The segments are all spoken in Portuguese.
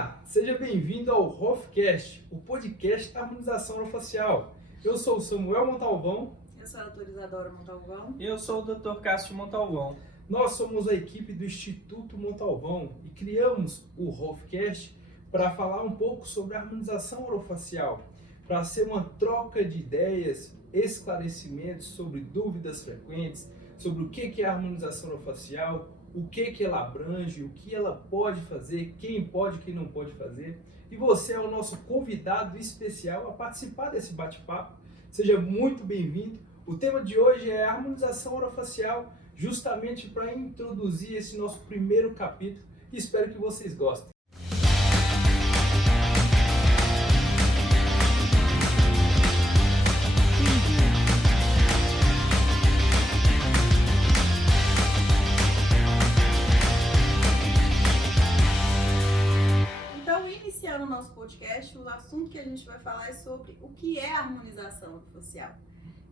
Olá, seja bem-vindo ao ROFcast, o podcast da harmonização orofacial. Eu sou o Samuel Montalvão. Eu sou a doutora Isadora Montalvão. Eu sou o Dr. Cássio Montalvão. Nós somos a equipe do Instituto Montalvão e criamos o ROFcast para falar um pouco sobre a harmonização orofacial, para ser uma troca de ideias, esclarecimentos sobre dúvidas frequentes, sobre o que é a harmonização orofacial, o que ela abrange, o que ela pode fazer, quem pode e quem não pode fazer. E você é o nosso convidado especial a participar desse bate-papo. Seja muito bem-vindo. O tema de hoje é a harmonização orofacial, justamente para introduzir esse nosso primeiro capítulo. E espero que vocês gostem. No nosso podcast, o assunto que a gente vai falar é sobre o que é harmonização orofacial.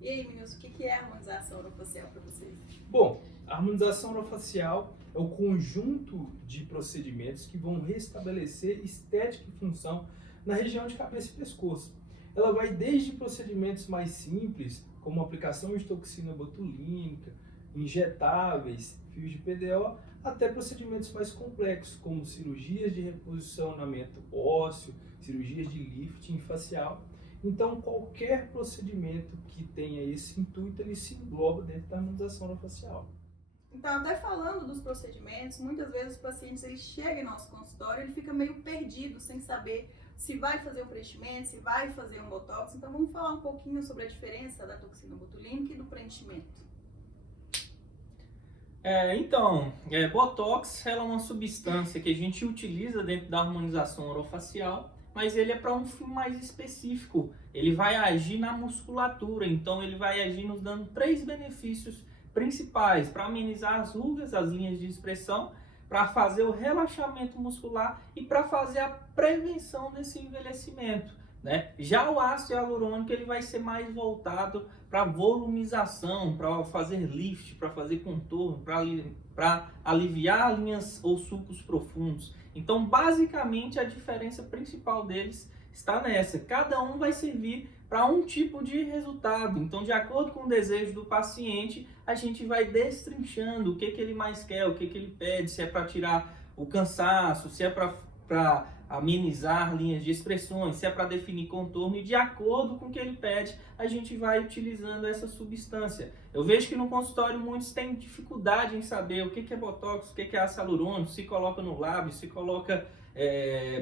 E aí, meninos, o que é harmonização orofacial para vocês? Bom, a harmonização orofacial é o conjunto de procedimentos que vão restabelecer estética e função na região de cabeça e pescoço. Ela vai desde procedimentos mais simples, como aplicação de toxina botulínica, injetáveis, fios de PDO, até procedimentos mais complexos, como cirurgias de reposicionamento ósseo, cirurgias de lifting facial. Então, qualquer procedimento que tenha esse intuito, ele se engloba dentro da harmonização orofacial. Então, até falando dos procedimentos, muitas vezes os pacientes eles chegam no nosso consultório, ele fica meio perdido, sem saber se vai fazer um preenchimento, se vai fazer um botox. Então, vamos falar um pouquinho sobre a diferença da toxina botulínica e do preenchimento. Botox ela é uma substância que a gente utiliza dentro da harmonização orofacial, mas ele é para um fim mais específico. Ele vai agir na musculatura, então ele vai agir nos dando 3 benefícios principais: para amenizar as rugas, as linhas de expressão, para fazer o relaxamento muscular e para fazer a prevenção desse envelhecimento, né? Já o ácido hialurônico ele vai ser mais voltado para volumização, para fazer lift, para fazer contorno, para aliviar linhas ou sulcos profundos. Então, basicamente, a diferença principal deles está nessa. Cada um vai servir para um tipo de resultado. Então, de acordo com o desejo do paciente, a gente vai destrinchando o que ele mais quer, o que ele pede, se é para tirar o cansaço, se é para amenizar linhas de expressões, se é para definir contorno, e de acordo com o que ele pede, a gente vai utilizando essa substância. Eu vejo que no consultório muitos têm dificuldade em saber o que é botox, o que é ácido hialurônico, se coloca no lábio, se coloca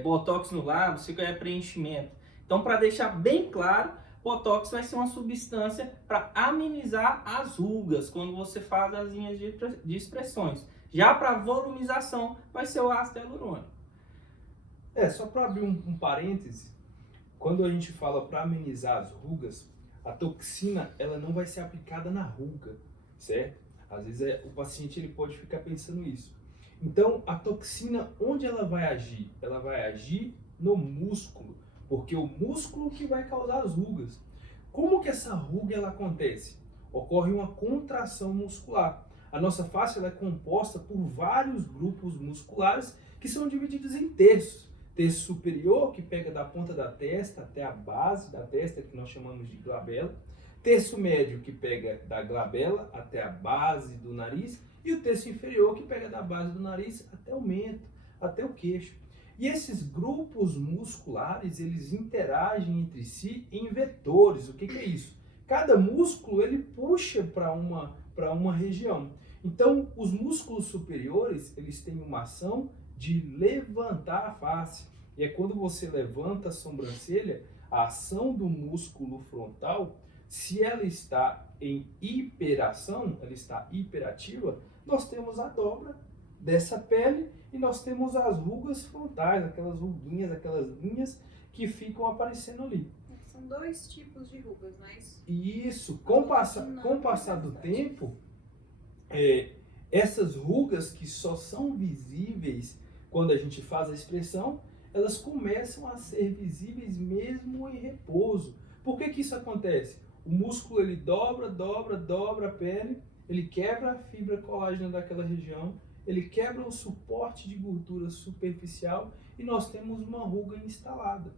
botox no lábio, se é preenchimento. Então, para deixar bem claro, botox vai ser uma substância para amenizar as rugas quando você faz as linhas de expressões. Já para volumização, vai ser o ácido hialurônico. Só para abrir um parêntese, quando a gente fala para amenizar as rugas, a toxina ela não vai ser aplicada na ruga, certo? Às vezes o paciente ele pode ficar pensando isso. Então, a toxina, onde ela vai agir? Ela vai agir no músculo, porque é o músculo que vai causar as rugas. Como que essa ruga ela acontece? Ocorre uma contração muscular. A nossa face ela é composta por vários grupos musculares que são divididos em terços. Terço superior, que pega da ponta da testa até a base da testa, que nós chamamos de glabela. Terço médio, que pega da glabela até a base do nariz. E o terço inferior, que pega da base do nariz até o mento, até o queixo. E esses grupos musculares, eles interagem entre si em vetores. O que é isso? Cada músculo, ele puxa para uma região. Então, os músculos superiores, eles têm uma ação de levantar a face. E é quando você levanta a sobrancelha, a ação do músculo frontal, se ela está em hiperação, ela está hiperativa, nós temos a dobra dessa pele e nós temos as rugas frontais, aquelas ruguinhas, aquelas linhas que ficam aparecendo ali. São 2 tipos de rugas, não é isso? Isso, com o passar do tempo, essas rugas que só são visíveis quando a gente faz a expressão, elas começam a ser visíveis mesmo em repouso. Por que isso acontece? O músculo ele dobra a pele, ele quebra a fibra colágena daquela região, ele quebra o suporte de gordura superficial e nós temos uma ruga instalada.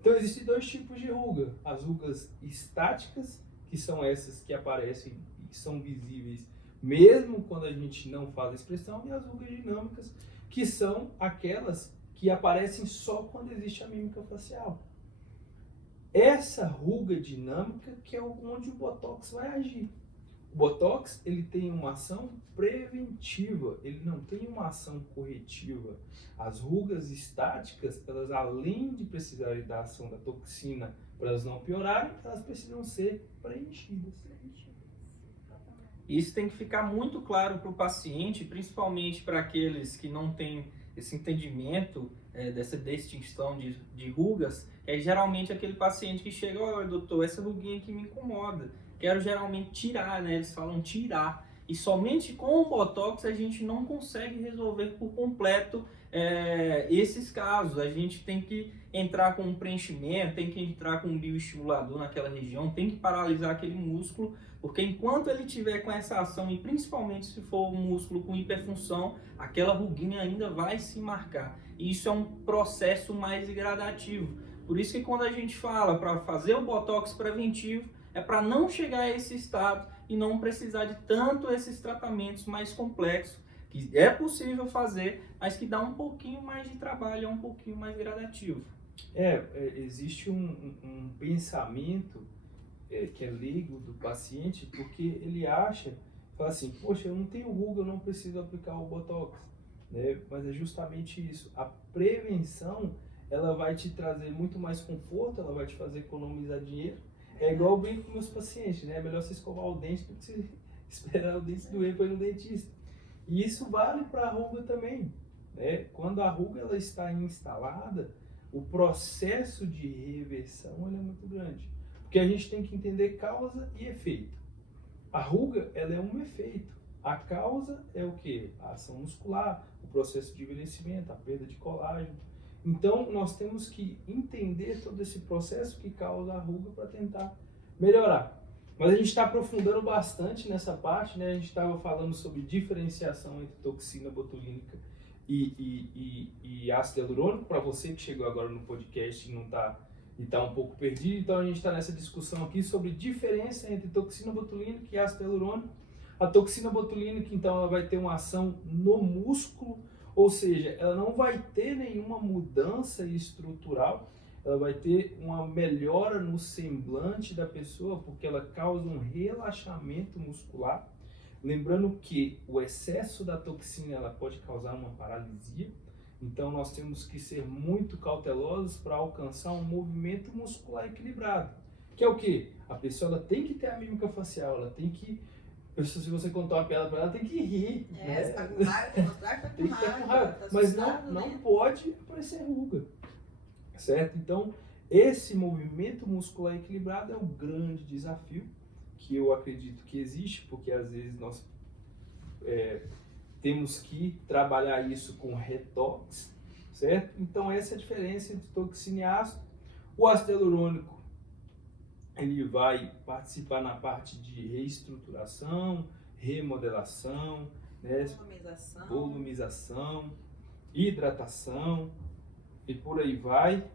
Então existem dois tipos de ruga, as rugas estáticas, que são essas que aparecem e são visíveis mesmo quando a gente não faz a expressão, e as rugas dinâmicas, que são aquelas que aparecem só quando existe a mímica facial. Essa ruga dinâmica que é onde o Botox vai agir. O Botox, ele tem uma ação preventiva, ele não tem uma ação corretiva. As rugas estáticas, elas além de precisarem da ação da toxina para elas não piorarem, elas precisam ser preenchidas. Isso tem que ficar muito claro para o paciente, principalmente para aqueles que não têm esse entendimento dessa distinção de rugas, que é geralmente aquele paciente que chega, olha doutor, essa ruguinha aqui me incomoda, quero geralmente tirar, né? Eles falam tirar. E somente com o Botox a gente não consegue resolver por completo esses casos. A gente tem que entrar com um preenchimento, tem que entrar com um bioestimulador naquela região, tem que paralisar aquele músculo, porque enquanto ele tiver com essa ação, e principalmente se for um músculo com hiperfunção, aquela ruguinha ainda vai se marcar. E isso é um processo mais gradativo. Por isso que quando a gente fala para fazer o Botox preventivo, é para não chegar a esse estado e não precisar de tanto esses tratamentos mais complexos, que é possível fazer, mas que dá um pouquinho mais de trabalho, é um pouquinho mais gradativo. Existe um pensamento que é leigo do paciente, porque ele acha, fala assim, poxa, eu não tenho ruga, eu não preciso aplicar o Botox, né? Mas é justamente isso, a prevenção, ela vai te trazer muito mais conforto, ela vai te fazer economizar dinheiro. É igual eu brinco com meus pacientes, né? É melhor você escovar o dente do que você esperar o dente doer para ir no dentista. E isso vale para a ruga também, né? Quando a ruga ela está instalada, o processo de reversão ele é muito grande. Porque a gente tem que entender causa e efeito. A ruga ela é um efeito. A causa é o quê? A ação muscular, o processo de envelhecimento, a perda de colágeno. Então, nós temos que entender todo esse processo que causa a ruga para tentar melhorar. Mas a gente está aprofundando bastante nessa parte, né? A gente estava falando sobre diferenciação entre toxina botulínica e ácido hialurônico. Para você que chegou agora no podcast e está um pouco perdido, então a gente está nessa discussão aqui sobre diferença entre toxina botulínica e ácido hialurônico. A toxina botulínica, então, ela vai ter uma ação no músculo, ou seja, ela não vai ter nenhuma mudança estrutural, ela vai ter uma melhora no semblante da pessoa, porque ela causa um relaxamento muscular. Lembrando que o excesso da toxina ela pode causar uma paralisia, então nós temos que ser muito cautelosos para alcançar um movimento muscular equilibrado. Que é o quê? A pessoa ela tem que ter a mímica facial, ela tem que... Se você contar uma piada para ela, tem que rir. Né? Você tá com raiva, tem que mostrar que tá com raiva. Tá mas não pode aparecer ruga, certo? Então, esse movimento muscular equilibrado é o grande desafio que eu acredito que existe, porque às vezes nós temos que trabalhar isso com retox, certo? Então, essa é a diferença entre toxina e ácido. O ácido hialurônico ele vai participar na parte de reestruturação, remodelação, né? Volumização, hidratação e por aí vai.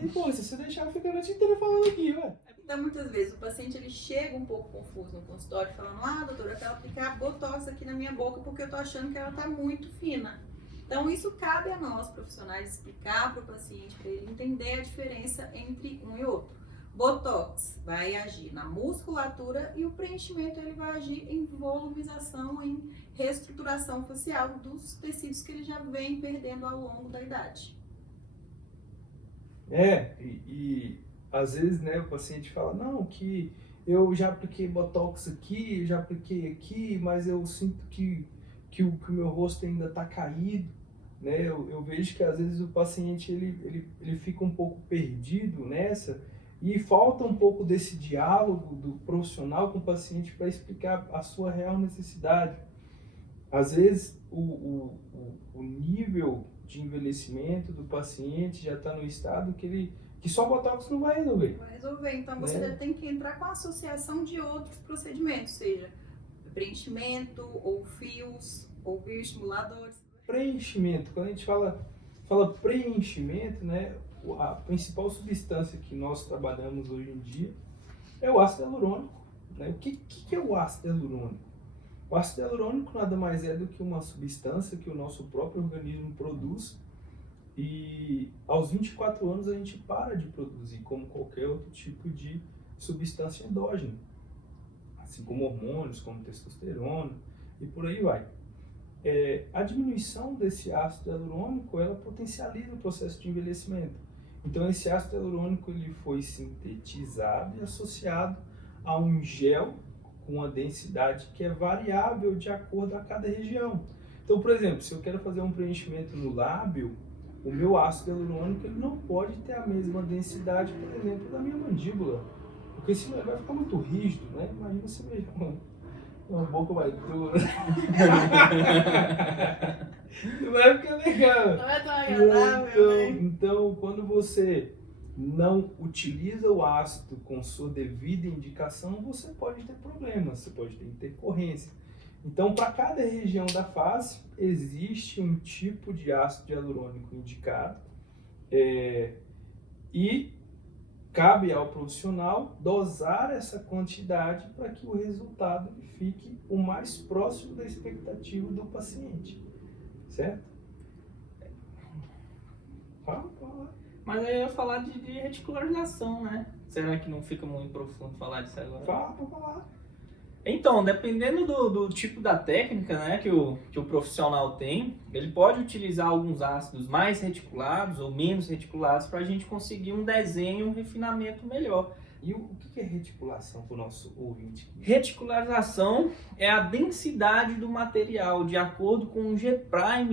E pô, se você deixar, fica a noite inteira falando aqui, ué. Então, muitas vezes, o paciente ele chega um pouco confuso no consultório, falando, doutora, eu quero aplicar Botox aqui na minha boca porque eu tô achando que ela tá muito fina. Então, isso cabe a nós, profissionais, explicar para o paciente, para ele entender a diferença entre um e outro. Botox vai agir na musculatura e o preenchimento ele vai agir em volumização, em reestruturação facial dos tecidos que ele já vem perdendo ao longo da idade. E às vezes, né, o paciente fala, não, que eu já apliquei Botox aqui, já apliquei aqui, mas eu sinto que o meu rosto ainda está caído. Né? Eu vejo que às vezes o paciente ele fica um pouco perdido nessa e falta um pouco desse diálogo do profissional com o paciente para explicar a sua real necessidade. Às vezes o nível de envelhecimento do paciente já está no estado que só Botox não vai resolver. Vai resolver, então você já tem que entrar com a associação de outros procedimentos, seja preenchimento, ou fios, ou bioestimuladores. preenchimento. Quando a gente fala preenchimento, né, a principal substância que nós trabalhamos hoje em dia é o ácido hialurônico. Né? O que é o ácido hialurônico? O ácido hialurônico nada mais é do que uma substância que o nosso próprio organismo produz e aos 24 anos a gente para de produzir, como qualquer outro tipo de substância endógena, assim como hormônios, como testosterona e por aí vai. A diminuição desse ácido hialurônico, ela potencializa o processo de envelhecimento. Então esse ácido hialurônico ele foi sintetizado e associado a um gel com uma densidade que é variável de acordo a cada região. Então, por exemplo, se eu quero fazer um preenchimento no lábio, o meu ácido hialurônico ele não pode ter a mesma densidade, por exemplo, da minha mandíbula, porque senão ele vai ficar muito rígido, né? Imagina você mesmo, uma boca mais dura. Não vai ficar legal. Não é tão agradável, né? Então, quando você não utiliza o ácido com sua devida indicação, você pode ter problemas, você pode ter intercorrência. Então, para cada região da face, existe um tipo de ácido hialurônico indicado e cabe ao profissional dosar essa quantidade para que o resultado fique o mais próximo da expectativa do paciente, certo? Fala. Mas aí eu ia falar de reticularização, né? Será que não fica muito profundo falar disso agora? Fala. Então, dependendo do tipo da técnica, né, que o profissional tem, ele pode utilizar alguns ácidos mais reticulados ou menos reticulados para a gente conseguir um desenho, um refinamento melhor. E o que é reticulação para o nosso ouvinte? Reticularização é a densidade do material. De acordo com o G'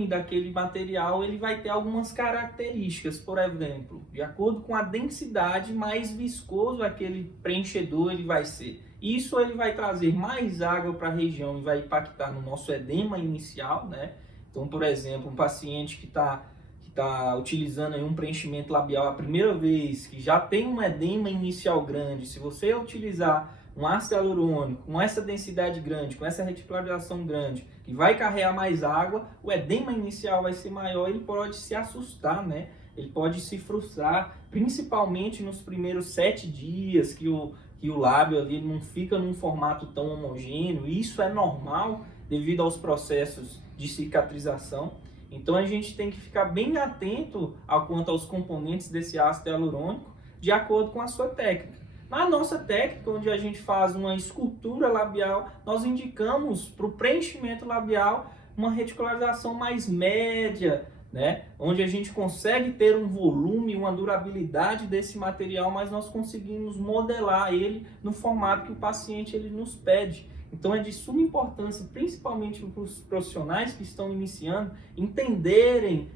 daquele material, ele vai ter algumas características. Por exemplo, de acordo com a densidade, mais viscoso aquele preenchedor ele vai ser. Isso ele vai trazer mais água para a região e vai impactar no nosso edema inicial, né? Então, por exemplo, um paciente que está utilizando aí um preenchimento labial a primeira vez, que já tem um edema inicial grande, se você utilizar um ácido hialurônico com essa densidade grande, com essa reticularização grande, que vai carregar mais água, o edema inicial vai ser maior, ele pode se assustar, né? Ele pode se frustrar, principalmente nos primeiros 7 dias que o lábio ali não fica num formato tão homogêneo. Isso é normal devido aos processos de cicatrização. Então a gente tem que ficar bem atento quanto aos componentes desse ácido hialurônico de acordo com a sua técnica. Na nossa técnica, onde a gente faz uma escultura labial, nós indicamos para o preenchimento labial uma reticularização mais média, né? Onde a gente consegue ter um volume, uma durabilidade desse material, mas nós conseguimos modelar ele no formato que o paciente ele nos pede. Então é de suma importância, principalmente para os profissionais que estão iniciando, entenderem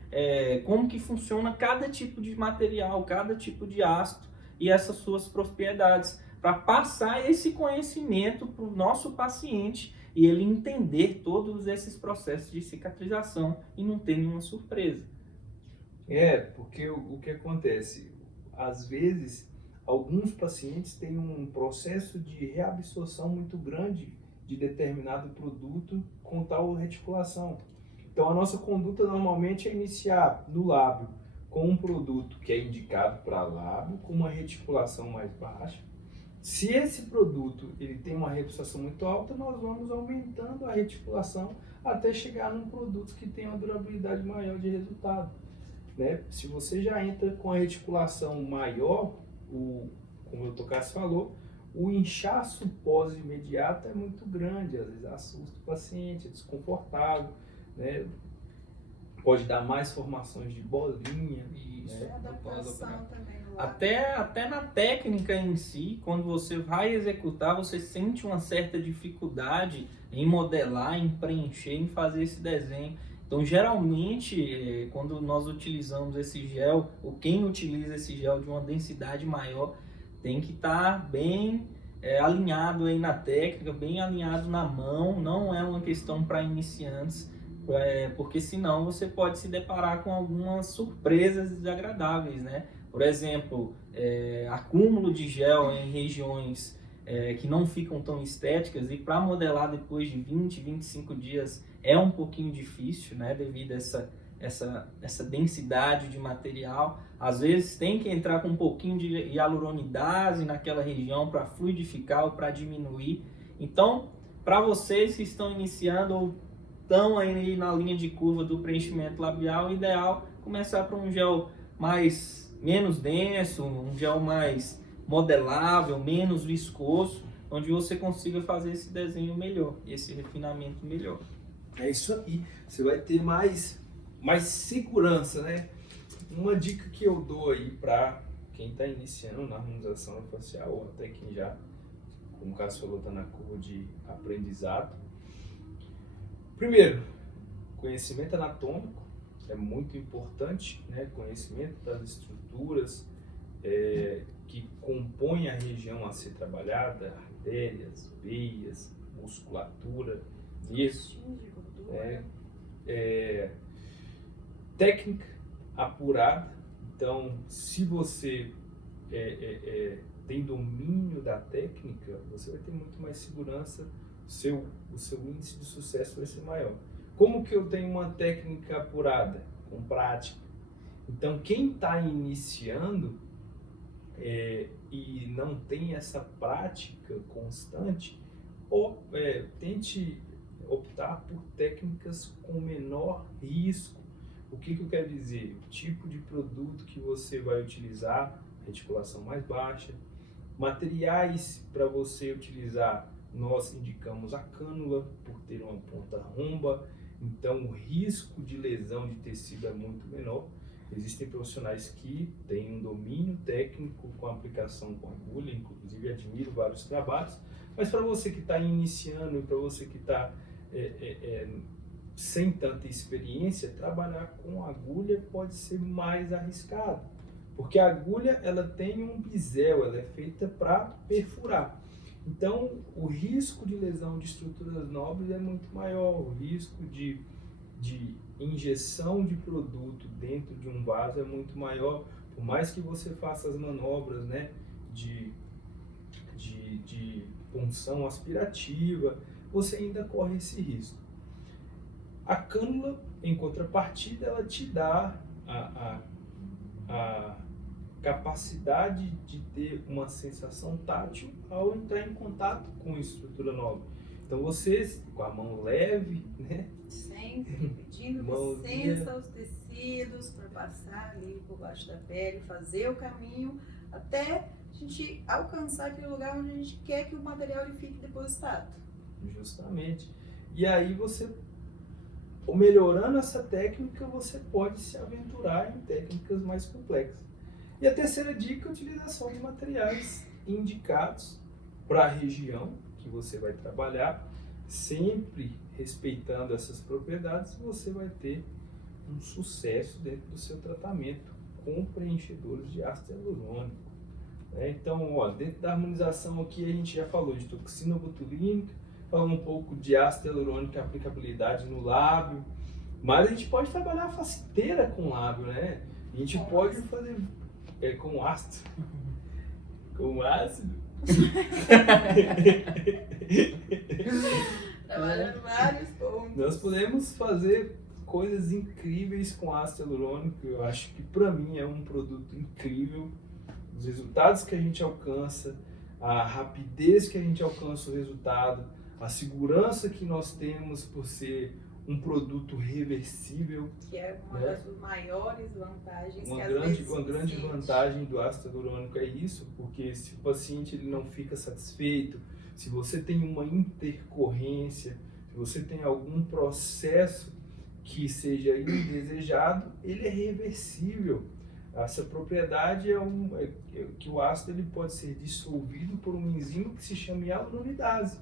como que funciona cada tipo de material, cada tipo de ácido e essas suas propriedades, para passar esse conhecimento para o nosso paciente e ele entender todos esses processos de cicatrização e não ter nenhuma surpresa. Porque o que acontece? Às vezes, alguns pacientes têm um processo de reabsorção muito grande de determinado produto com tal reticulação. Então, a nossa conduta normalmente é iniciar no lábio com um produto que é indicado para lábio, com uma reticulação mais baixa. Se esse produto ele tem uma reabsorção muito alta, nós vamos aumentando a reticulação até chegar num produto que tem uma durabilidade maior de resultado. Né? Se você já entra com a reticulação maior, como o Dr. Cássio falou, o inchaço pós-imediato é muito grande, às vezes assusta o paciente, é desconfortável, né? Pode dar mais formações de bolinha. Isso, né? Adaptação também no lábio. Até na técnica em si, quando você vai executar, você sente uma certa dificuldade em modelar, em preencher, em fazer esse desenho. Então, geralmente, quando nós utilizamos esse gel, ou quem utiliza esse gel de uma densidade maior, tem que estar bem alinhado aí na técnica, bem alinhado na mão. Não é uma questão para iniciantes, porque senão você pode se deparar com algumas surpresas desagradáveis, né? Por exemplo, acúmulo de gel em regiões que não ficam tão estéticas, e para modelar depois de 20, 25 dias é um pouquinho difícil, né, devido a essa densidade de material. Às vezes tem que entrar com um pouquinho de hialuronidase naquela região para fluidificar ou para diminuir. Então, para vocês que estão iniciando ou estão aí na linha de curva do preenchimento labial, o ideal é começar por um gel menos denso, um gel mais modelável, menos viscoso, onde você consiga fazer esse desenho melhor, esse refinamento melhor. É isso aí, você vai ter mais segurança, né? Uma dica que eu dou aí para quem está iniciando na harmonização facial, ou até quem já, como o Cássio falou, está na curva de aprendizado. Primeiro, conhecimento anatômico é muito importante, né? Conhecimento das estruturas que compõem a região a ser trabalhada, artérias, veias, musculatura, isso. Técnica apurada. Então, se você tem domínio da técnica, você vai ter muito mais segurança, o seu índice de sucesso vai ser maior. Como que eu tenho uma técnica apurada? Com prática. Então, quem está iniciando e não tem essa prática constante, tente optar por técnicas com menor risco. O que eu quero dizer? O tipo de produto que você vai utilizar, reticulação mais baixa, materiais para você utilizar, nós indicamos a cânula por ter uma ponta romba, então o risco de lesão de tecido é muito menor. Existem profissionais que têm um domínio técnico com aplicação com agulha, inclusive admiro vários trabalhos, mas para você que está iniciando e para você que está sem tanta experiência, trabalhar com agulha pode ser mais arriscado, porque a agulha ela tem um bisel, ela é feita para perfurar. Então, o risco de lesão de estruturas nobres é muito maior, o risco de injeção de produto dentro de um vaso é muito maior, por mais que você faça as manobras, né, de punção aspirativa, você ainda corre esse risco. A cânula, em contrapartida, ela te dá a capacidade de ter uma sensação tátil ao entrar em contato com a estrutura nobre. Então você, com a mão leve, né? Sempre pedindo licença aos tecidos para passar ali por baixo da pele, fazer o caminho até a gente alcançar aquele lugar onde a gente quer que o material ele fique depositado. Justamente. E aí você, melhorando essa técnica, você pode se aventurar em técnicas mais complexas. E a terceira dica é a utilização de materiais indicados para a região que você vai trabalhar, sempre respeitando essas propriedades, você vai ter um sucesso dentro do seu tratamento com preenchedores de ácido hialurônico. Então, dentro da harmonização aqui a gente já falou de toxina botulínica, falamos um pouco de ácido hialurônico e aplicabilidade no lábio, mas a gente pode trabalhar a face inteira com lábio, né? A gente pode fazer com ácido. Com ácido? Trabalhando vários pontos. Nós podemos fazer coisas incríveis com ácido hialurônico. Eu acho que para mim é um produto incrível. Os resultados que a gente alcança, a rapidez que a gente alcança o resultado, a segurança que nós temos por ser um produto reversível. Que é uma das maiores vantagens uma grande vantagem do ácido hialurônico é isso, porque se o paciente ele não fica satisfeito, se você tem uma intercorrência, se você tem algum processo que seja indesejado, ele é reversível. Essa propriedade que o ácido ele pode ser dissolvido por um enzima que se chama hialuronidase.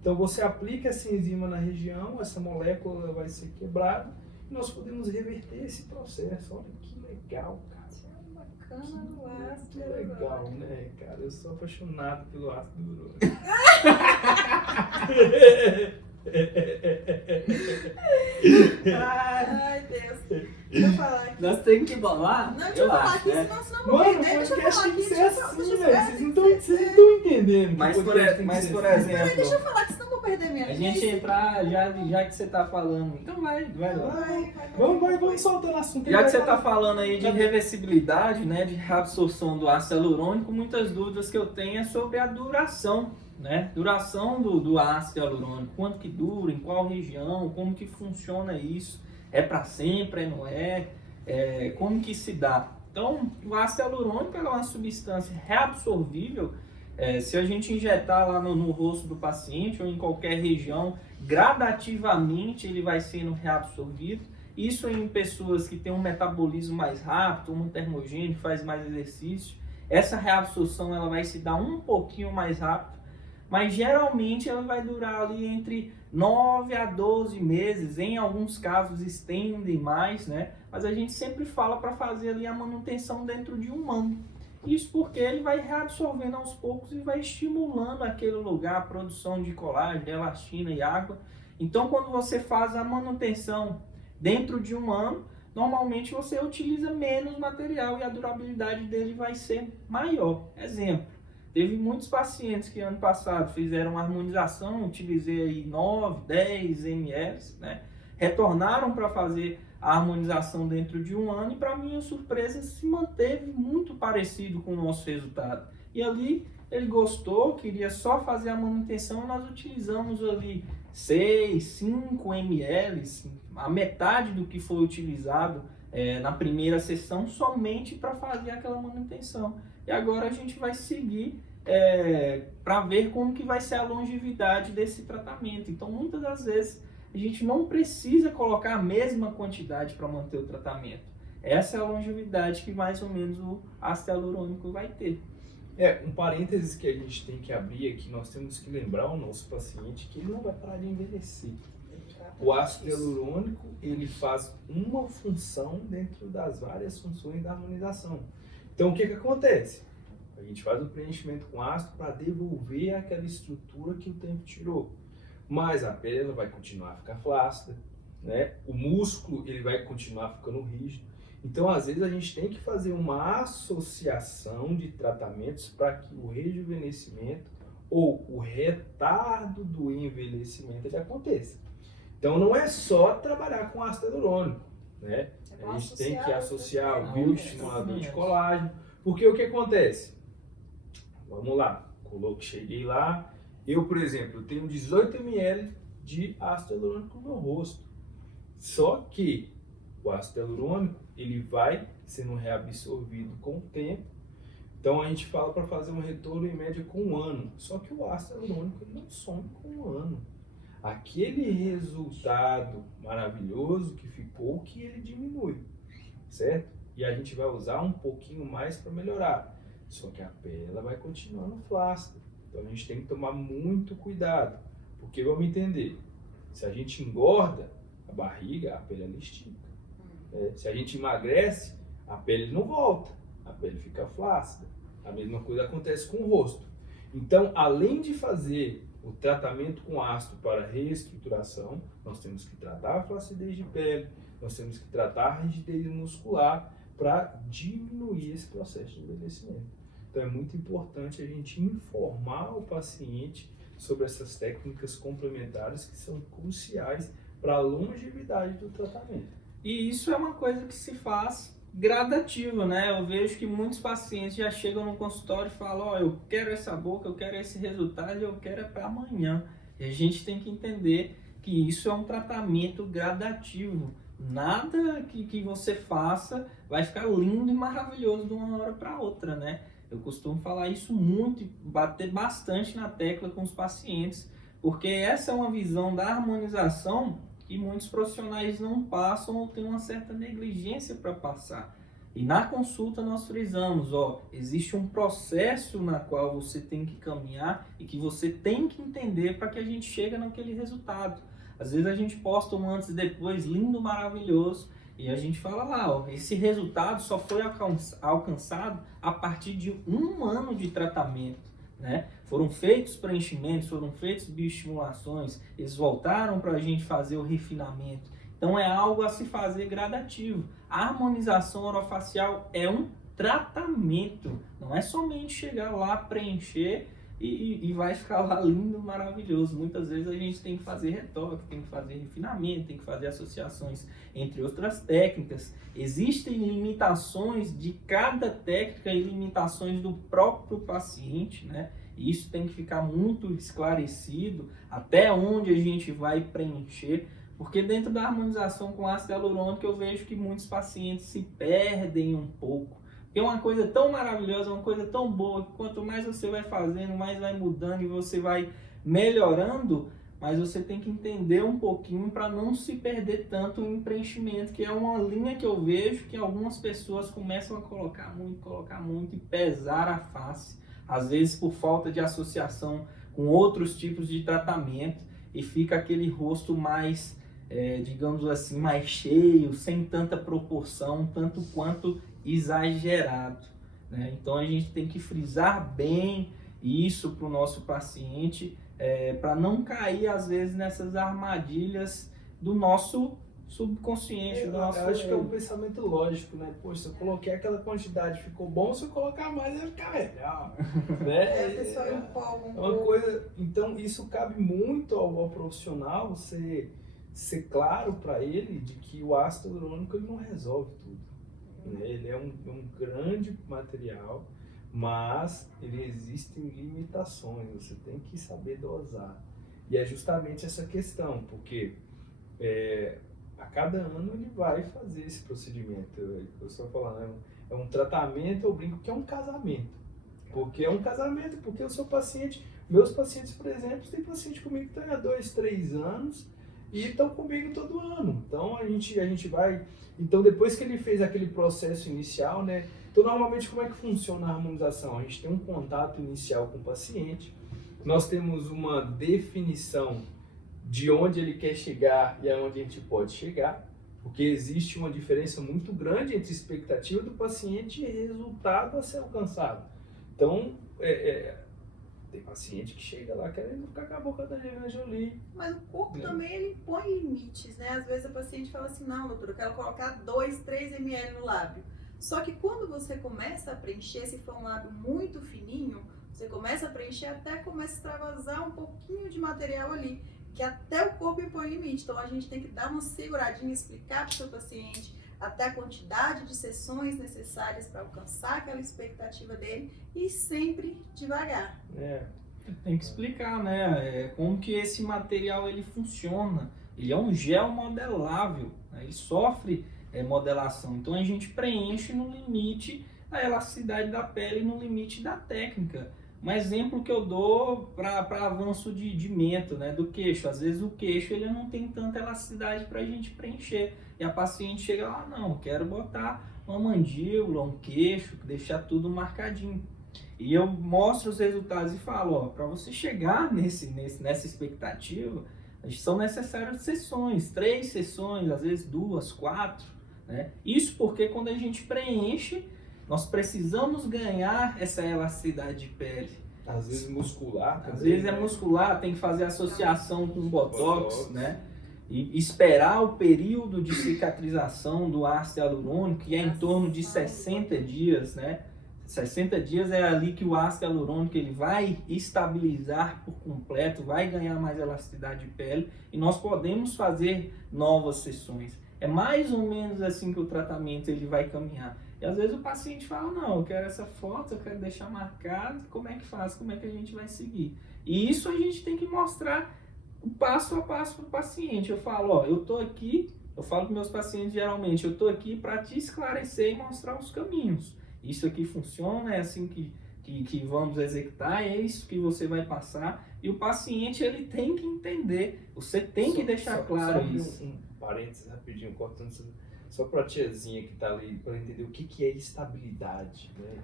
Então você aplica essa enzima na região, essa molécula vai ser quebrada e nós podemos reverter esse processo. Olha que legal, cara. Bacana do ácido. Que legal, né, cara? Eu sou apaixonado pelo ácido hialurônico. Ai, Deus. Deixa eu falar aqui. Nós temos que bolar? Não, deixa eu falar aqui, né? senão eu vou Mano, o perder. Deixa eu podcast falar tem que aqui. ser Deixa eu assim, falar, velho. Vocês não estão entendendo. que Mas o por, podcast tem que mas ser por assim. Peraí, deixa eu exemplo, falar que senão eu vou perder minha a gente entrar, já que você tá falando, então vai lá. Vamos soltando assunto. Já que você está falando aí de reversibilidade, né, de reabsorção do ácido hialurônico, muitas dúvidas que eu tenho é sobre a duração, né? Duração do ácido hialurônico, quanto que dura, em qual região, como que funciona isso, é para sempre, não é? Como que se dá? Então, o ácido hialurônico é uma substância reabsorvível. Se a gente injetar lá no rosto do paciente ou em qualquer região, gradativamente ele vai sendo reabsorvido. Isso em pessoas que têm um metabolismo mais rápido, um termogênico, faz mais exercício. Essa reabsorção ela vai se dar um pouquinho mais rápido, mas geralmente ela vai durar ali entre 9 a 12 meses. Em alguns casos estendem mais, né? Mas a gente sempre fala para fazer ali a manutenção dentro de um ano. Isso porque ele vai reabsorvendo aos poucos e vai estimulando aquele lugar a produção de colágeno, elastina e água. Então, quando você faz a manutenção dentro de um ano, normalmente você utiliza menos material e a durabilidade dele vai ser maior. Exemplo, teve muitos pacientes que ano passado fizeram uma harmonização, utilizei aí 9, 10 ml, né? Retornaram para fazer a harmonização dentro de um ano e, para minha surpresa, se manteve muito parecido com o nosso resultado. E ali ele gostou, queria só fazer a manutenção e nós utilizamos ali 6, 5 ml, a metade do que foi utilizado na primeira sessão, somente para fazer aquela manutenção. E agora a gente vai seguir para ver como que vai ser a longevidade desse tratamento. Então, muitas das vezes, a gente não precisa colocar a mesma quantidade para manter o tratamento. Essa é a longevidade que mais ou menos o ácido hialurônico vai ter. Um parênteses que a gente tem que abrir aqui, nós temos que lembrar o nosso paciente que ele não vai parar de envelhecer. O ácido hialurônico, ele faz uma função dentro das várias funções da harmonização. Então, o que acontece? A gente faz o preenchimento com ácido para devolver aquela estrutura que o tempo tirou. Mas a pele ela vai continuar a ficar flácida, né? O músculo ele vai continuar ficando rígido. Então, às vezes, a gente tem que fazer uma associação de tratamentos para que o rejuvenescimento ou o retardo do envelhecimento ele aconteça. Então, não é só trabalhar com ácido hialurônico, né? A gente tem que associar o bioestimulador de colágeno, porque o que acontece? Vamos lá, cheguei lá. Eu, por exemplo, tenho 18 ml de ácido hialurônico no meu rosto. Só que o ácido hialurônico ele vai sendo reabsorvido com o tempo. Então a gente fala para fazer um retorno em média com um ano. Só que o ácido hialurônico ele não some com um ano. Aquele resultado maravilhoso que ficou, que ele diminui, certo? E a gente vai usar um pouquinho mais para melhorar. Só que a pele ela vai continuando flácida. Então a gente tem que tomar muito cuidado, porque vamos entender, se a gente engorda a barriga, a pele ela estica. Se a gente emagrece, a pele não volta, a pele fica flácida. A mesma coisa acontece com o rosto. Então, além de fazer o tratamento com ácido para reestruturação, nós temos que tratar a flacidez de pele, nós temos que tratar a rigidez muscular para diminuir esse processo de envelhecimento. Então é muito importante a gente informar o paciente sobre essas técnicas complementares que são cruciais para a longevidade do tratamento. E isso é uma coisa que se faz gradativo, né? Eu vejo que muitos pacientes já chegam no consultório e falam, eu quero essa boca, eu quero esse resultado, eu quero para amanhã. E a gente tem que entender que isso é um tratamento gradativo. Nada que você faça vai ficar lindo e maravilhoso de uma hora para outra, né? Eu costumo falar isso muito, bater bastante na tecla com os pacientes, porque essa é uma visão da harmonização que muitos profissionais não passam ou têm uma certa negligência para passar. E na consulta nós frisamos, existe um processo na qual você tem que caminhar e que você tem que entender para que a gente chegue naquele resultado. Às vezes a gente posta um antes e depois lindo, maravilhoso, e a gente fala lá, esse resultado só foi alcançado a partir de um ano de tratamento, né? Foram feitos preenchimentos, foram feitas bioestimulações, eles voltaram para a gente fazer o refinamento. Então é algo a se fazer gradativo. A harmonização orofacial é um tratamento, não é somente chegar lá, preencher e vai ficar lá lindo, maravilhoso. Muitas vezes a gente tem que fazer retoque, tem que fazer refinamento, tem que fazer associações entre outras técnicas. Existem limitações de cada técnica e limitações do próprio paciente, né? E isso tem que ficar muito esclarecido, até onde a gente vai preencher, porque dentro da harmonização com ácido hialurônico eu vejo que muitos pacientes se perdem um pouco. Porque é uma coisa tão maravilhosa, uma coisa tão boa, que quanto mais você vai fazendo, mais vai mudando e você vai melhorando, mas você tem que entender um pouquinho para não se perder tanto em preenchimento, que é uma linha que eu vejo que algumas pessoas começam a colocar muito e pesar a face, às vezes por falta de associação com outros tipos de tratamento, e fica aquele rosto mais, digamos assim, mais cheio, sem tanta proporção, tanto quanto exagerado, né? Então a gente tem que frisar bem isso para o nosso paciente, para não cair às vezes nessas armadilhas do nosso subconsciente. Eu acho que é um pensamento lógico, né? Poxa, se eu coloquei aquela quantidade, ficou bom, se eu colocar mais, vai ficar melhor. Né? A pessoa empolga um uma pouco. coisa, então isso cabe muito ao profissional, ser claro para ele de que o ácido hialurônico ele não resolve tudo. Né? Ele é um grande material, mas existem limitações, você tem que saber dosar. E é justamente essa questão, porque a cada ano ele vai fazer esse procedimento. Eu estou falando, é um tratamento, eu brinco que é um casamento. Porque é um casamento, porque o seu paciente, meus pacientes, por exemplo, tem paciente comigo que está há 2, 3 anos e estão comigo todo ano. Então a gente vai. Então depois que ele fez aquele processo inicial, né? Então normalmente como é que funciona a harmonização? A gente tem um contato inicial com o paciente, nós temos uma definição de onde ele quer chegar e aonde a gente pode chegar, porque existe uma diferença muito grande entre expectativa do paciente e resultado a ser alcançado. Então, tem paciente que chega lá querendo ficar com a boca da Angelina Jolie. Mas o corpo também ele põe limites, né? Às vezes a paciente fala assim, não, doutor, eu quero colocar 2, 3 ml no lábio. Só que quando você começa a preencher, se for um lábio muito fininho, você começa a preencher até começa a extravasar um pouquinho de material ali, que até o corpo impõe limite. Então a gente tem que dar uma seguradinha, explicar para o seu paciente até a quantidade de sessões necessárias para alcançar aquela expectativa dele e sempre devagar. Tem que explicar, né? Como que esse material ele funciona. Ele é um gel modelável, né? Ele sofre modelação. Então a gente preenche no limite da elasticidade da pele, no limite da técnica. Um exemplo que eu dou para avanço de mento, né, do queixo. Às vezes o queixo ele não tem tanta elasticidade para a gente preencher. E a paciente chega lá, não, quero botar uma mandíbula, um queixo, deixar tudo marcadinho. E eu mostro os resultados e falo, ó, para você chegar nessa expectativa, são necessárias sessões, 3 sessões, às vezes 2, 4, né? Isso porque quando a gente preenche, nós precisamos ganhar essa elasticidade de pele. Às vezes muscular também. Às vezes é muscular, tem que fazer associação com botox, né? E esperar o período de cicatrização do ácido hialurônico, que é em torno de 60 dias, né? 60 dias é ali que o ácido hialurônico ele vai estabilizar por completo, vai ganhar mais elasticidade de pele e nós podemos fazer novas sessões. É mais ou menos assim que o tratamento ele vai caminhar. E às vezes o paciente fala, não, eu quero essa foto, eu quero deixar marcado, como é que faz, como é que a gente vai seguir? E isso a gente tem que mostrar o passo a passo para o paciente. Eu falo, ó, eu tô aqui, eu falo para meus pacientes geralmente, eu tô aqui para te esclarecer e mostrar os caminhos. Isso aqui funciona, é assim que vamos executar, é isso que você vai passar. E o paciente ele tem que entender, você tem que deixar claro isso. Um parênteses rapidinho, cortando só para a tiazinha que está ali, para entender o que é estabilidade, né?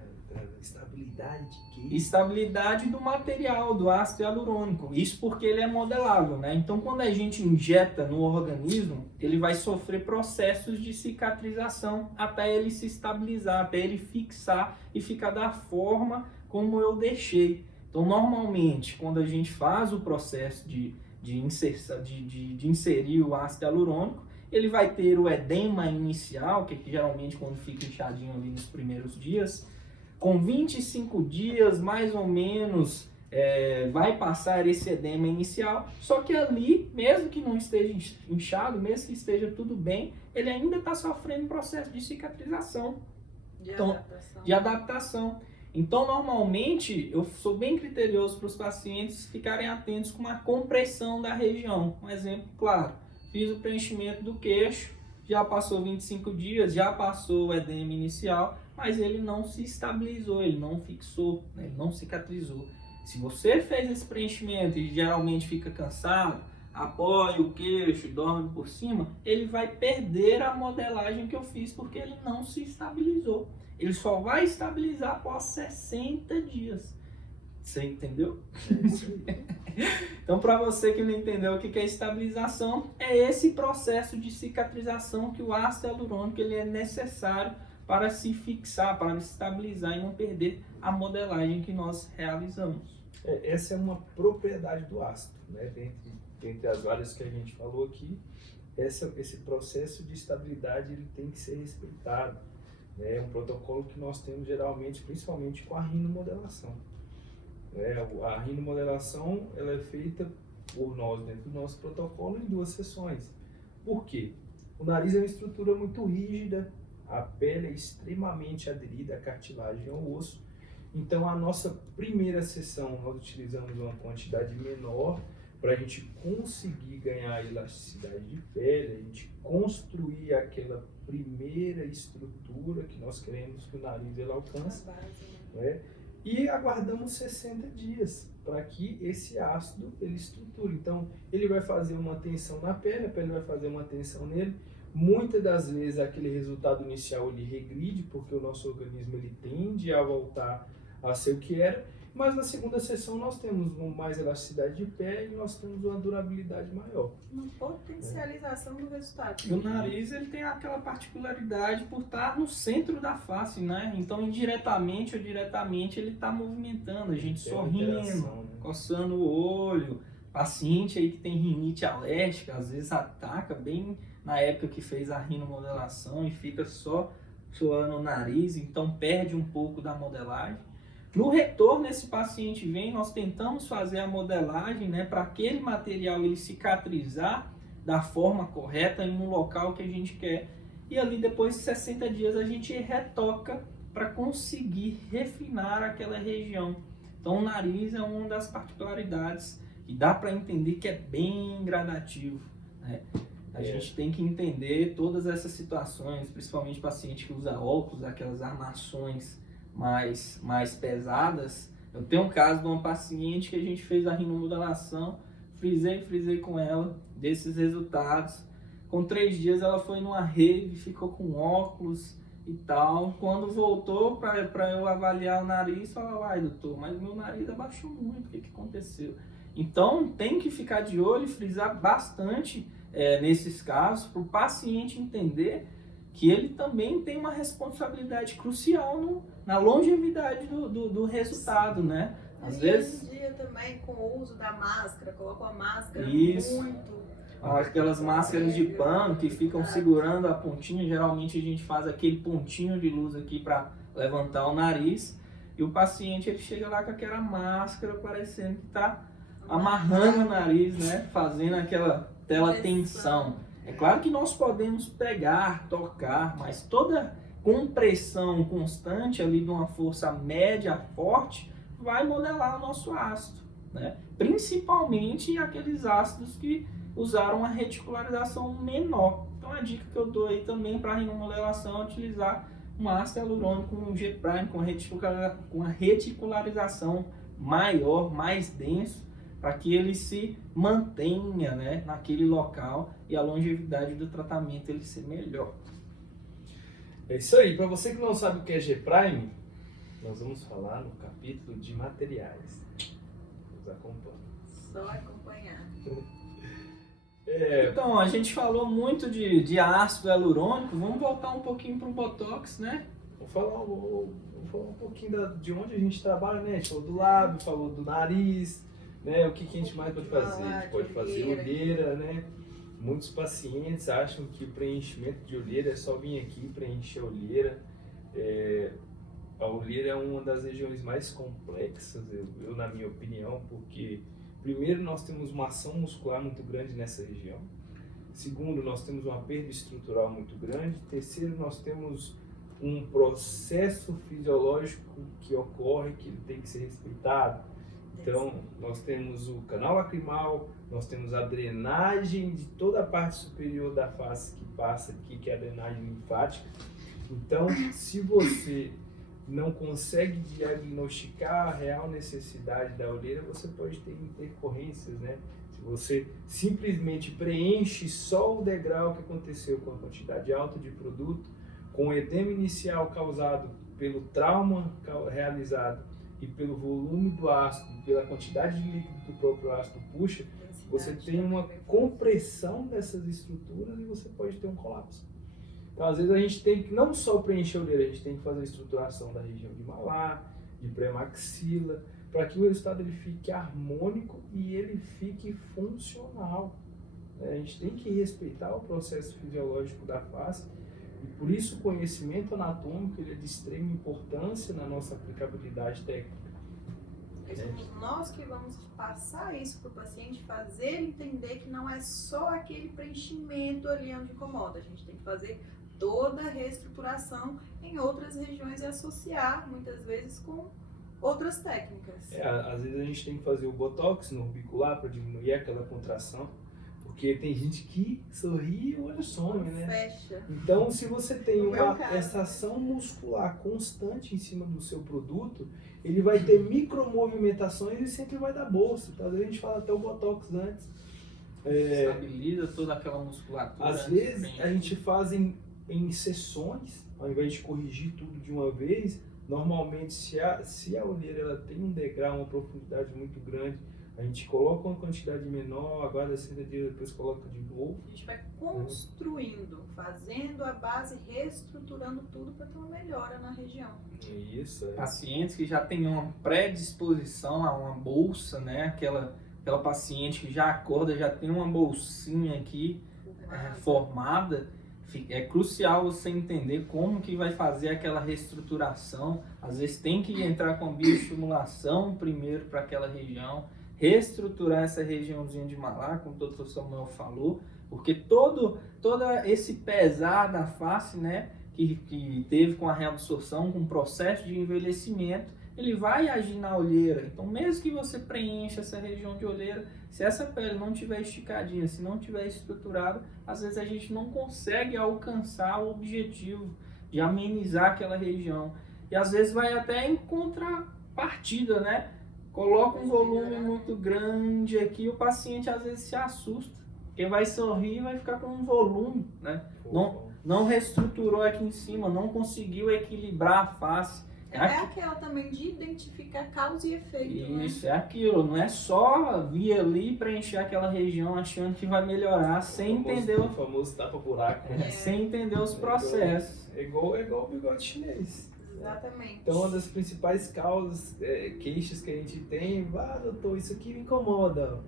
Estabilidade de quê? Estabilidade do material, do ácido hialurônico. Isso porque ele é modelável, né? Então, quando a gente injeta no organismo, ele vai sofrer processos de cicatrização até ele se estabilizar, até ele fixar e ficar da forma como eu deixei. Então, normalmente, quando a gente faz o processo de inserir o ácido hialurônico, ele vai ter o edema inicial, que geralmente quando fica inchadinho ali nos primeiros dias. Com 25 dias, mais ou menos, vai passar esse edema inicial. Só que ali, mesmo que não esteja inchado, mesmo que esteja tudo bem, ele ainda está sofrendo um processo de cicatrização, de adaptação. Então, normalmente, eu sou bem criterioso para os pacientes ficarem atentos com a compressão da região. Um exemplo claro, fiz o preenchimento do queixo, já passou 25 dias, já passou o edema inicial, mas ele não se estabilizou, ele não fixou, né? Ele não cicatrizou. Se você fez esse preenchimento e geralmente fica cansado, apoia o queixo, dorme por cima, ele vai perder a modelagem que eu fiz porque ele não se estabilizou. Ele só vai estabilizar após 60 dias. Você entendeu? Então, para você que não entendeu o que é estabilização, é esse processo de cicatrização que o ácido hialurônico ele é necessário para se fixar, para se estabilizar e não perder a modelagem que nós realizamos. Essa é uma propriedade do ácido, né? Dentre as várias que a gente falou aqui, esse processo de estabilidade ele tem que ser respeitado. É um protocolo que nós temos geralmente, principalmente com a rinomodelação. A rinomodelação ela é feita por nós dentro do nosso protocolo em 2 sessões. Por quê? O nariz é uma estrutura muito rígida, a pele é extremamente aderida à cartilagem ao osso. Então a nossa primeira sessão nós utilizamos uma quantidade menor para a gente conseguir ganhar elasticidade de pele, a gente construir aquela primeira estrutura que nós queremos que o nariz ele alcance, né? E aguardamos 60 dias para que esse ácido ele estruture. Então ele vai fazer uma tensão na pele, a pele vai fazer uma tensão nele. Muitas das vezes aquele resultado inicial ele regride porque o nosso organismo ele tende a voltar a ser o que era. Mas na segunda sessão nós temos mais elasticidade de pele e nós temos uma durabilidade maior. Uma potencialização do resultado. E o nariz ele tem aquela particularidade por estar no centro da face, né? Então indiretamente ou diretamente ele está movimentando, a gente sorrindo, né? coçando o olho. Paciente aí que tem rinite alérgica, às vezes ataca bem na época que fez a rinomodelação e fica só suando o nariz, então perde um pouco da modelagem. No retorno, esse paciente vem, nós tentamos fazer a modelagem, né, para aquele material ele cicatrizar da forma correta em um local que a gente quer. E ali depois de 60 dias a gente retoca para conseguir refinar aquela região. Então o nariz é uma das particularidades e dá para entender que é bem gradativo, né? A gente tem que entender todas essas situações, principalmente paciente que usa óculos, aquelas armações mais pesadas. Eu tenho um caso de uma paciente que a gente fez a rinomodelação, frisei com ela, desses resultados. Com 3 dias ela foi numa rave, ficou com óculos e tal. Quando voltou para eu avaliar o nariz, falou: ai doutor, mas meu nariz abaixou muito, o que aconteceu? Então tem que ficar de olho e frisar bastante nesses casos, para o paciente entender que ele também tem uma responsabilidade crucial na longevidade do resultado, né? Às vezes... Hoje em dia também com o uso da máscara, colocam a máscara Isso. muito... Aquelas máscaras de pano que ficam segurando a pontinha, geralmente a gente faz aquele pontinho de luz aqui para levantar o nariz, e o paciente ele chega lá com aquela máscara parecendo que está amarrando o nariz, né? Fazendo aquela tela-tensão. É claro que nós podemos pegar, tocar, mas toda compressão constante ali de uma força média forte vai modelar o nosso ácido, né? Principalmente aqueles ácidos que usaram uma reticularização menor. Então a dica que eu dou aí também para a rinomodelação é utilizar um ácido hialurônico com um G-prime, com a reticularização maior, mais denso, para que ele se mantenha, né, naquele local e a longevidade do tratamento ele ser melhor. É isso aí. Para você que não sabe o que é G-prime, nós vamos falar no capítulo de materiais. Nos acompanha. Só acompanhar. Então, a gente falou muito de ácido hialurônico, vamos voltar um pouquinho para o Botox, né? Vou falar um pouquinho de onde a gente trabalha, né? A gente falou do lábio, falou do nariz, né? O que a gente mais pode fazer? A gente pode fazer olheira, né? Muitos pacientes acham que o preenchimento de olheira é só vir aqui preencher a olheira. A olheira é uma das regiões mais complexas, na minha opinião, porque primeiro nós temos uma ação muscular muito grande nessa região. Segundo, nós temos uma perda estrutural muito grande. Terceiro, nós temos um processo fisiológico que ocorre, que ele tem que ser respeitado. Então, nós temos o canal lacrimal, nós temos a drenagem de toda a parte superior da face que passa aqui, que é a drenagem linfática. Então, se você não consegue diagnosticar a real necessidade da olheira, você pode ter intercorrências, né? Se você simplesmente preenche só o degrau que aconteceu com a quantidade alta de produto, com o edema inicial causado pelo trauma realizado e pelo volume do ácido, pela quantidade de líquido que o próprio ácido puxa, você tem uma compressão dessas estruturas e você pode ter um colapso. Então, às vezes, a gente tem que não só preencher a olheira, a gente tem que fazer a estruturação da região de malar, de pré-maxila, para que o resultado ele fique harmônico e ele fique funcional. A gente tem que respeitar o processo fisiológico da face e, por isso, o conhecimento anatômico ele é de extrema importância na nossa aplicabilidade técnica. Somos nós que vamos passar isso para o paciente, fazer ele entender que não é só aquele preenchimento ali onde incomoda. A gente tem que fazer toda a reestruturação em outras regiões e associar, muitas vezes, com outras técnicas. Às vezes a gente tem que fazer o botox no orbicular para diminuir aquela contração, porque tem gente que sorri e o olho some, né? Fecha. Então, se você tem essa ação muscular constante em cima do seu produto, ele vai ter micromovimentações e sempre vai dar bolsa. Então, às vezes a gente fala até o botox antes. Estabiliza toda aquela musculatura. Às vezes a gente faz em sessões, ao invés de corrigir tudo de uma vez. Normalmente, se a olheira ela tem um degrau, uma profundidade muito grande, a gente coloca uma quantidade menor, aguarda 60 dias, depois coloca de novo. A gente vai construindo, fazendo a base, reestruturando tudo para ter uma melhora na região. Isso. Pacientes que já têm uma predisposição a uma bolsa, né? Aquela paciente que já acorda, já tem uma bolsinha aqui formada. É crucial você entender como que vai fazer aquela reestruturação. Às vezes tem que entrar com bioestimulação primeiro para aquela região, reestruturar essa regiãozinha de malar, como o Dr. Samuel falou, porque todo esse pesar da face, né, que teve com a reabsorção, com o processo de envelhecimento, ele vai agir na olheira. Então, mesmo que você preencha essa região de olheira, se essa pele não tiver esticadinha, se não tiver estruturada, às vezes a gente não consegue alcançar o objetivo de amenizar aquela região. E às vezes vai até em contrapartida, né? Coloca um volume muito grande aqui, o paciente às vezes se assusta, porque vai sorrir e vai ficar com um volume, né? Não reestruturou aqui em cima, não conseguiu equilibrar a face. É aquela também de identificar causa e efeito. Isso, né? É aquilo. Não é só vir ali e preencher aquela região achando que vai melhorar sem entender o famoso tapa-buraco. Sem entender os processos. É igual o bigode chinês. Exatamente. Então, uma das principais causas, queixas que a gente tem, doutor, isso aqui me incomoda.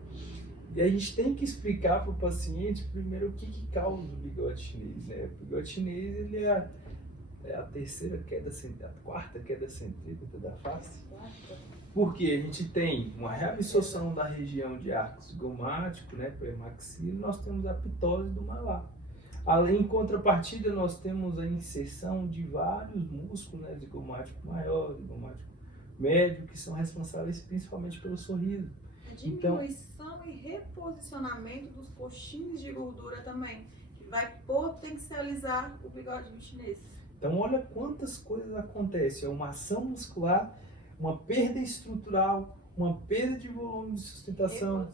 E a gente tem que explicar para o paciente primeiro o que causa o bigode chinês, né? O bigode chinês, ele é a terceira queda, a quarta queda centrípeta da face. Porque a gente tem uma reabsorção da região de arco zigomático, né, pré-maxila, e nós temos a pitose do malar. Além, em contrapartida, nós temos a inserção de vários músculos, né, zigomático maior, zigomático médio, que são responsáveis principalmente pelo sorriso. A diminuição e reposicionamento dos postinhos de gordura também, que vai potencializar o bigode chinês. Então, olha quantas coisas acontecem. É uma ação muscular, uma perda estrutural, uma perda de volume de sustentação,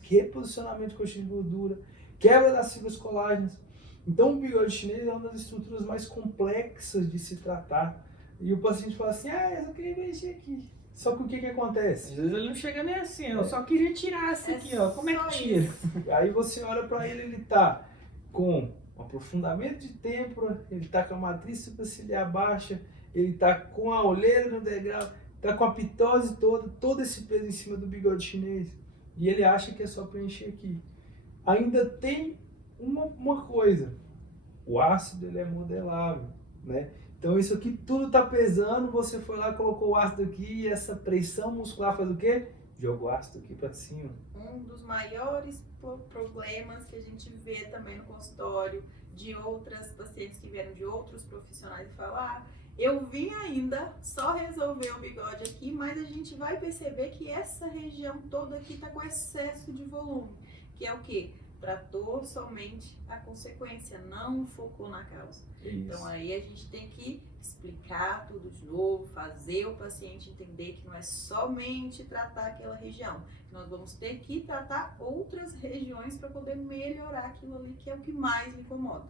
reposicionamento de coxinha de gordura, quebra das fibras colágenas. Então, o bigode chinês é uma das estruturas mais complexas de se tratar. E o paciente fala assim, eu só queria mexer aqui. Só que o que acontece? Às vezes ele não chega nem assim, eu só queria tirar essa aqui, ó. Como é que tira? Aí você olha para ele tá com um aprofundamento de têmpora, ele tá com a matriz superciliar baixa, ele tá com a olheira no degrau, tá com a pitose toda, todo esse peso em cima do bigode chinês. E ele acha que é só preencher aqui. ainda tem uma coisa, o ácido ele é modelável, né? Então isso aqui tudo está pesando, você foi lá, colocou o ácido aqui e essa pressão muscular faz o quê? Joga o ácido aqui para cima. Um dos maiores problemas que a gente vê também no consultório de outras pacientes que vieram de outros profissionais e falam, eu vim ainda só resolver o bigode aqui, mas a gente vai perceber que essa região toda aqui está com excesso de volume, que é o quê? Tratou somente a consequência, não focou na causa. Isso. Então aí a gente tem que explicar tudo de novo, fazer o paciente entender que não é somente tratar aquela região, que nós vamos ter que tratar outras regiões para poder melhorar aquilo ali que é o que mais lhe incomoda.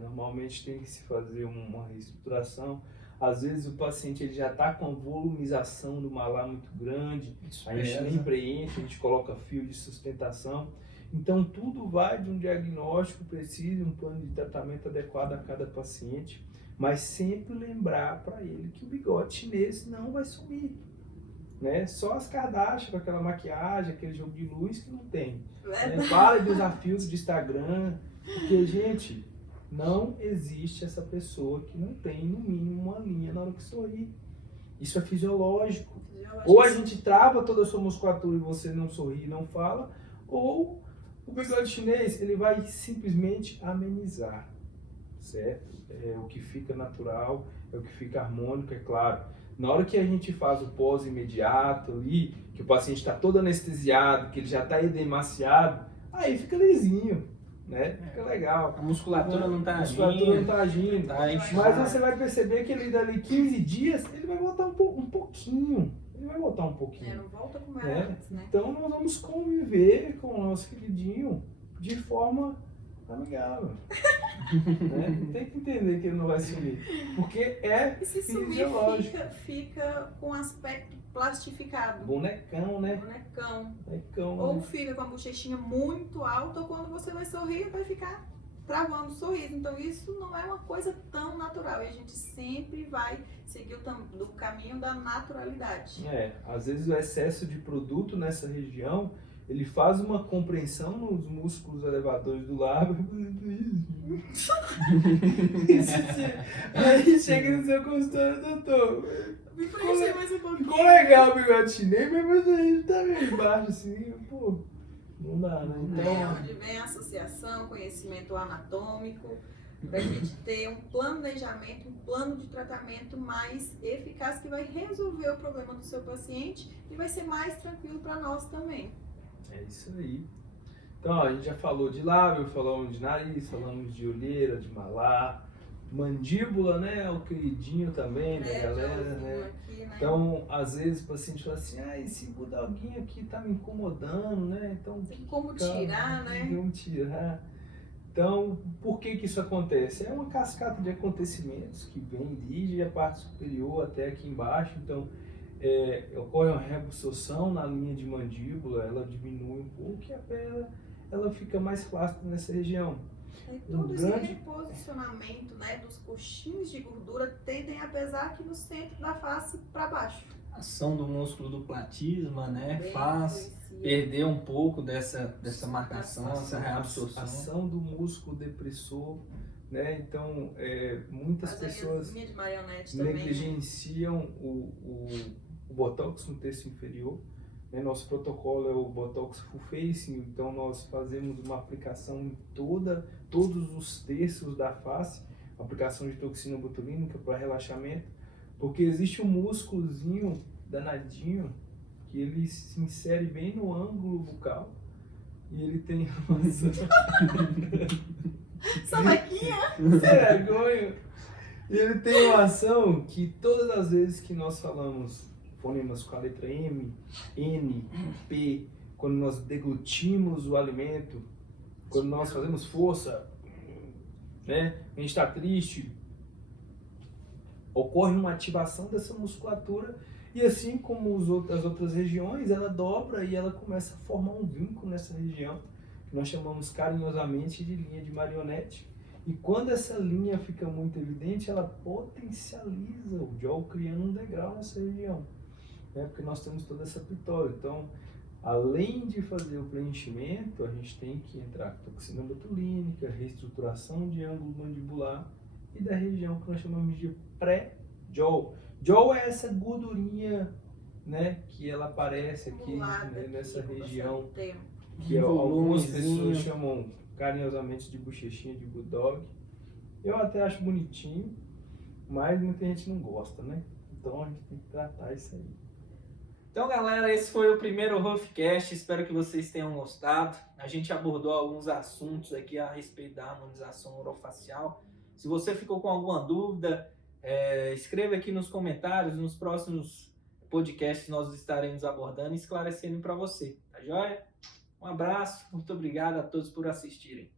Normalmente tem que se fazer uma reestruturação. Às vezes o paciente ele já está com a volumização do malar muito grande, a gente nem preenche, a gente coloca fio de sustentação. Então tudo vai de um diagnóstico preciso, um plano de tratamento adequado a cada paciente, mas sempre lembrar para ele que o bigode chinês não vai sumir, né? Só as Kardashian com aquela maquiagem, aquele jogo de luz que não tem. Pare de usar filtros de Instagram, porque, gente, não existe essa pessoa que não tem, no mínimo, uma linha na hora que sorri. Isso é fisiológico. Ou a gente trava toda a sua musculatura e você não sorri e não fala, ou o bigode chinês, ele vai simplesmente amenizar, certo? É o que fica natural, é o que fica harmônico, é claro. Na hora que a gente faz o pós imediato ali, que o paciente está todo anestesiado, que ele já está edemaciado, aí fica lisinho, né? Fica legal. A musculatura não está agindo. A musculatura não está agindo. Tá inchado. Mas você vai perceber que ele dali 15 dias, ele vai voltar um pouquinho. Ele vai voltar um pouquinho. Não volta como era antes, né? Então nós vamos conviver com o nosso queridinho de forma amigável. Né? Tem que entender que ele não vai sumir. Porque é E se sumir, fisiológico. fica com aspecto plastificado. Bonecão, né? Bonecão. Bonecão, Ou né? fica com a bochechinha muito alta, ou quando você vai sorrir, vai ficar travando o sorriso. Então isso não é uma coisa tão natural. E a gente sempre vai seguir o caminho da naturalidade. Às vezes o excesso de produto nessa região, ele faz uma compreensão nos músculos elevadores do lábio. Aí chega no seu consultório, doutor. Me preencher mais um pouquinho. Ficou legal o bigode chinês, mas a gente tá meio baixo assim, pô. Não dá, né? É onde vem a associação, conhecimento anatômico, para a gente ter um planejamento, um plano de tratamento mais eficaz que vai resolver o problema do seu paciente e vai ser mais tranquilo para nós também. É isso aí. Então, ó, a gente já falou de lábio, falamos de nariz, falamos de olheira, de malar, mandíbula, né? O queridinho também da galera, né? Aqui, né? Então, às vezes o paciente fala assim, esse budalguinho aqui tá me incomodando, né? Então, Como tirar, né? Como tirar. Então, por que isso acontece? É uma cascata de acontecimentos que vem desde a parte superior até aqui embaixo. Então, ocorre uma reabsorção na linha de mandíbula, ela diminui um pouco e a pele ela fica mais flácida nessa região. E todo esse reposicionamento, né, dos coxins de gordura tendem a pesar aqui no centro da face para baixo. A ação do músculo do platisma, né, Bem faz conhecido. perder um pouco dessa marcação, essa reabsorção. Ação do músculo depressor, né? Então, muitas Faz ali pessoas as linhas de marionete também, né? negligenciam o botox no terço inferior. Né? Nosso protocolo é o botox full face, então nós fazemos uma aplicação em todos os terços da face, aplicação de toxina botulínica para relaxamento, porque existe um músculozinho danadinho que ele se insere bem no ângulo bucal e ele tem uma Sabaquinha! vergonha! E ele tem uma ação que todas as vezes que nós falamos fonemas com a letra M, N, P, quando nós deglutimos o alimento, quando nós fazemos força, né? A gente está triste, ocorre uma ativação dessa musculatura e assim como as outras regiões, ela dobra e ela começa a formar um vínculo nessa região, que nós chamamos carinhosamente de linha de marionete. E quando essa linha fica muito evidente, ela potencializa o jaw, criando um degrau nessa região. Né? Porque nós temos toda essa pitória. Então, Além de fazer o preenchimento, a gente tem que entrar com toxina botulínica, reestruturação de ângulo mandibular e da região que nós chamamos de pré-jaw. Jaw é essa gordurinha, né, que ela aparece aqui, Acumulada né, nessa aqui, com o passar região, do tempo. que algumas pessoas volumezinho. chamam carinhosamente de bochechinha de bulldog. Eu até acho bonitinho, mas muita gente não gosta, né? Então a gente tem que tratar isso aí. Então, galera, esse foi o primeiro Roughcast. Espero que vocês tenham gostado. A gente abordou alguns assuntos aqui a respeito da harmonização orofacial. Se você ficou com alguma dúvida, escreva aqui nos comentários. Nos próximos podcasts nós estaremos abordando e esclarecendo para você. Tá joia? Um abraço. Muito obrigado a todos por assistirem.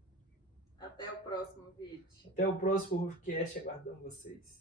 Até o próximo vídeo. Até o próximo Roughcast, aguardamos vocês.